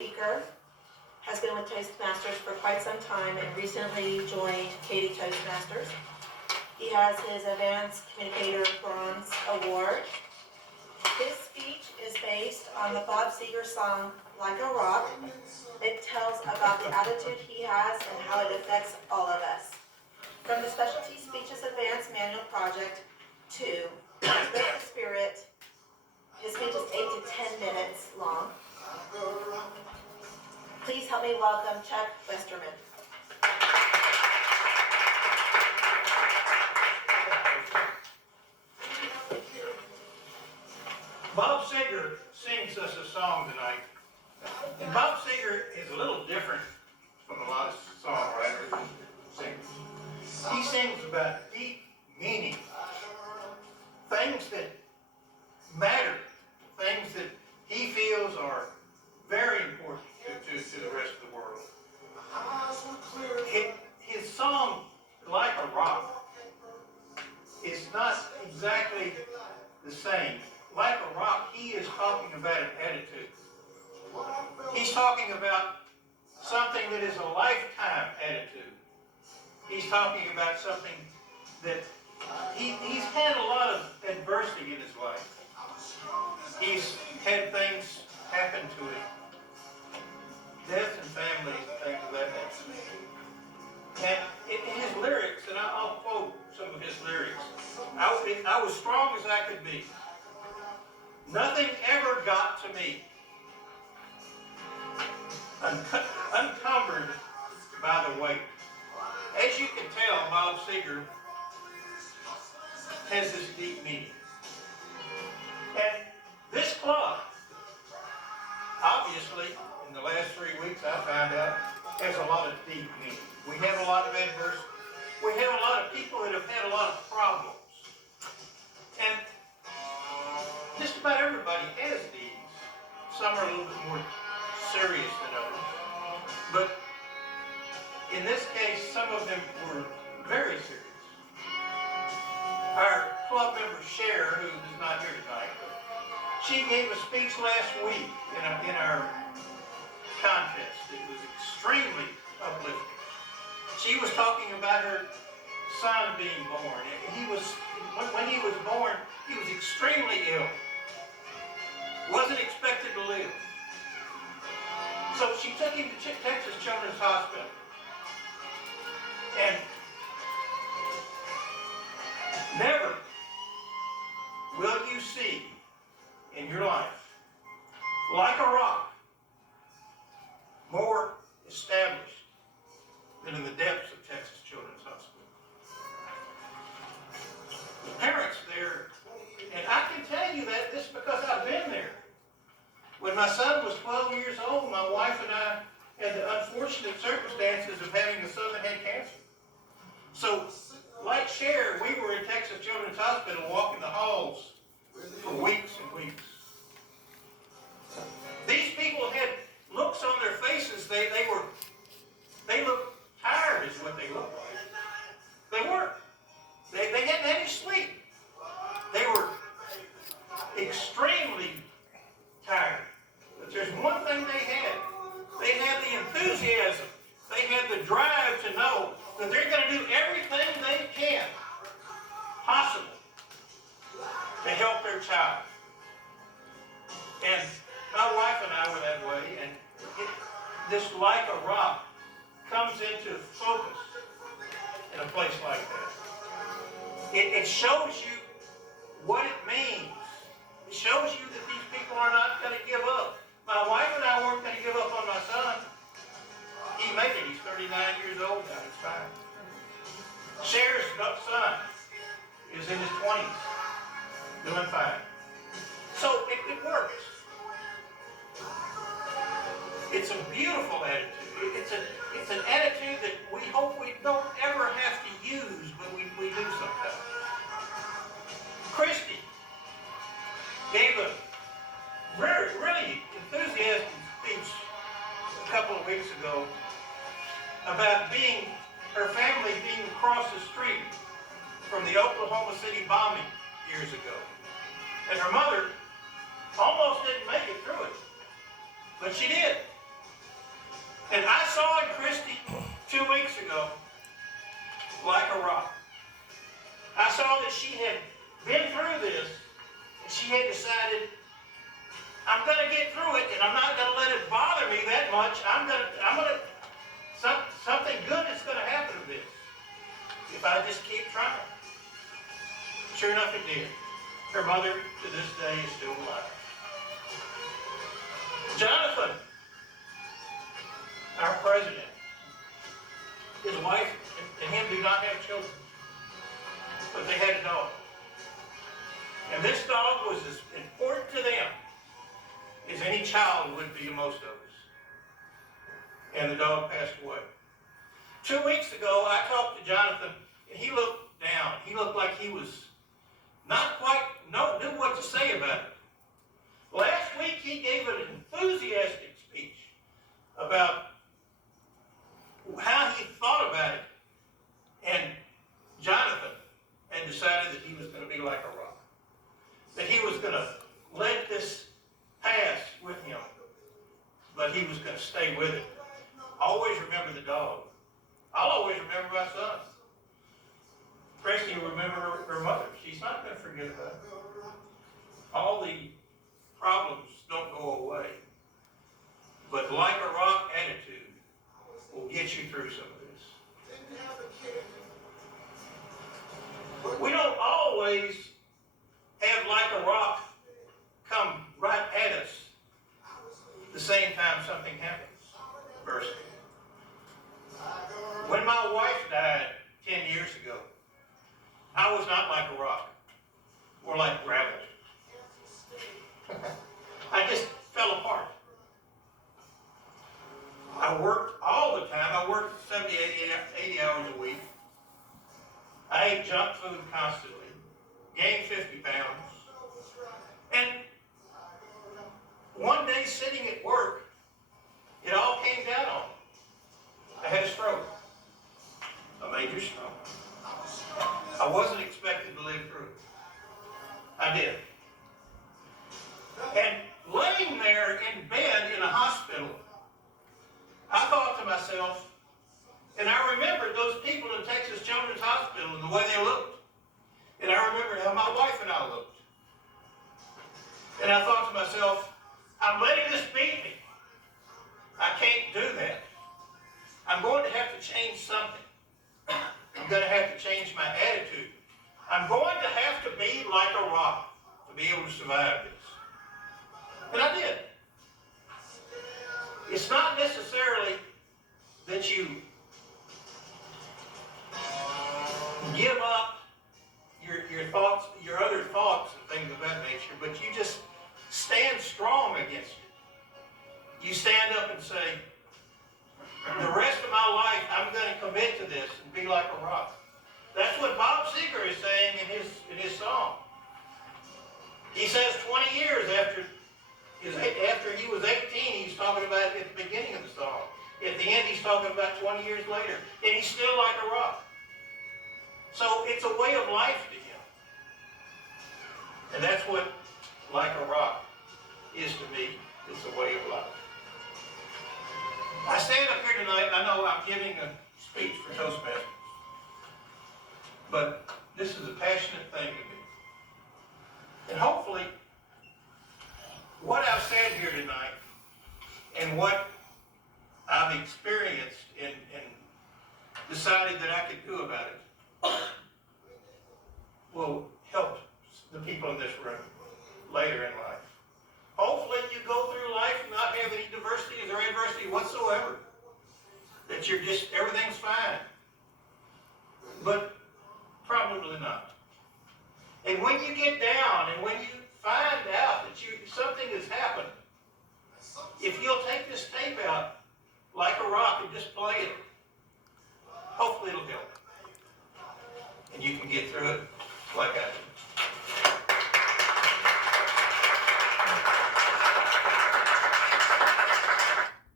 Speaker has been with Toastmasters for quite some time and recently joined Katy Toastmasters. He has his Advanced Communicator Bronze Award. His speech is based on the Bob Seger song, Like a Rock. It tells about the attitude he has and how it affects all of us. From the Specialty Speeches Advanced Manual Project to Lift the Spirit, his speech is 8 to 10 minutes long. Please help me welcome Chuck Westerman. Bob Seger sings us a song tonight. And Bob Seger is a little different from a lot of songwriters and singers. He sings about deep meaning, things that matter, things that he feels are very important to the rest of the world. His song, Like a Rock, is not exactly the same. Like a rock, he is talking about an attitude. He's talking about something that is a lifetime attitude. He's talking about something that he's had a lot of adversity in his life. He's had things happen to him. Death in families and things of that nature. And in his lyrics, and I'll quote some of his lyrics, I was strong as I could be. Nothing ever got to me. Uncumbered by the weight. As you can tell, Bob Seger has this deep meaning. And this club, obviously, in the last 3 weeks I found out, has a lot of deep meaning. We have a lot of adversity. We have a lot of people that have had a lot of problems. And just about everybody has these. Some are a little bit more serious than others. But in this case, some of them were very serious. Our club member, Cher, who is not here tonight, she gave a speech last week in our contest. It was extremely uplifting. She was talking about her son being born. When he was born, he was extremely ill. Wasn't expected to live. So she took him to Texas Children's Hospital. And never will you see in your life, like a rock, more established than in the depths of Texas Children's Hospital. The parents there, and I can tell you that this because I've been there. When my son was 12 years old, my wife and I had the unfortunate circumstances of having a son that had cancer. So, like Cher, we were in Texas Children's Hospital walking the halls for weeks and weeks. These people had looks on their faces. They looked tired is what they looked like. They weren't. They hadn't had any sleep. They were extremely tired. But there's one thing they had. They had the enthusiasm. They had the drive to know that they're going to do everything they can possible to help their child. And my wife and I were that way, and this like a rock comes into focus in a place like that. It shows you what it means. It shows you that these people are not going to give up. My wife and I weren't going to give up on my son. He made it. He's 39 years old now. He's fine. Cher's son is in his 20s, doing fine. So it works. It's a beautiful attitude. It's an attitude that we hope we don't ever have to use, but we do sometimes. Christy gave a really enthusiastic speech a couple of weeks ago about her family being across the street from the Oklahoma City bombing years ago. And her mother almost didn't make it through it, but she did. ago, like a rock. I saw that she had been through this, and she had decided, I'm going to get through it, and I'm not going to let it bother me that much. Something good is going to happen to this if I just keep trying. Sure enough, it did. Her mother, to this day, is still alive. Jonathan, our president, his wife and him do not have children, but they had a dog. And this dog was as important to them as any child would be to most of us. And the dog passed away. 2 weeks ago, I talked to Jonathan, and he looked down. He looked like he was not quite knew what to say about it. Last week, he gave an enthusiastic speech about how he thought about it. And Jonathan had decided that he was going to be like a rock. That he was going to let this pass with him, but he was going to stay with it. Always remember the dog. I'll always remember my son. Christy will remember her mother. She's not going to forget about it. All the problems don't go away, but like a rock attitude will get you through some of this. We don't always have like a rock come right at us the same time something happens. Verse. When my wife died 10 years ago, I was not like a rock, or like gravel. I just fell apart. I worked all the time. I worked 70, 80 hours a week. I ate junk food constantly, gained 50 pounds. And one day sitting at work, it all came down on me. I had a stroke, a major stroke. I wasn't expected to live through it. I did. And laying there in bed in a hospital, I thought to myself, and I remembered those people in Texas Children's Hospital and the way they looked. And I remembered how my wife and I looked. And I thought to myself, I'm letting this beat me. I can't do that. I'm going to have to change something. I'm going to have to change my attitude. I'm going to have to be like a rock to be able to survive this. And I did. It's not necessarily that you give up your thoughts, your other thoughts and things of that nature, but you just stand strong against it. You stand up and say, the rest of my life, I'm going to commit to this and be like a rock. That's what Bob Seger is saying in his song. He says 20 years after he was 18, he's talking about it at the beginning of the song. At the end, he's talking about 20 years later. And he's still like a rock. So it's a way of life to him. And that's what like a rock is to me. It's a way of life. I stand up here tonight, I know I'm giving a speech for Toastmasters. But this is a passionate thing to me. And hopefully, what I've said here tonight and what I've experienced and decided that I could do about it will help the people in this room later in life. Hopefully you go through life and not have any diversities or adversity whatsoever. That you're just, everything's fine. But probably not. And when you get down and when you find out that something has happened, if you'll take this tape out like a rock and just play it, hopefully it'll help. And you can get through it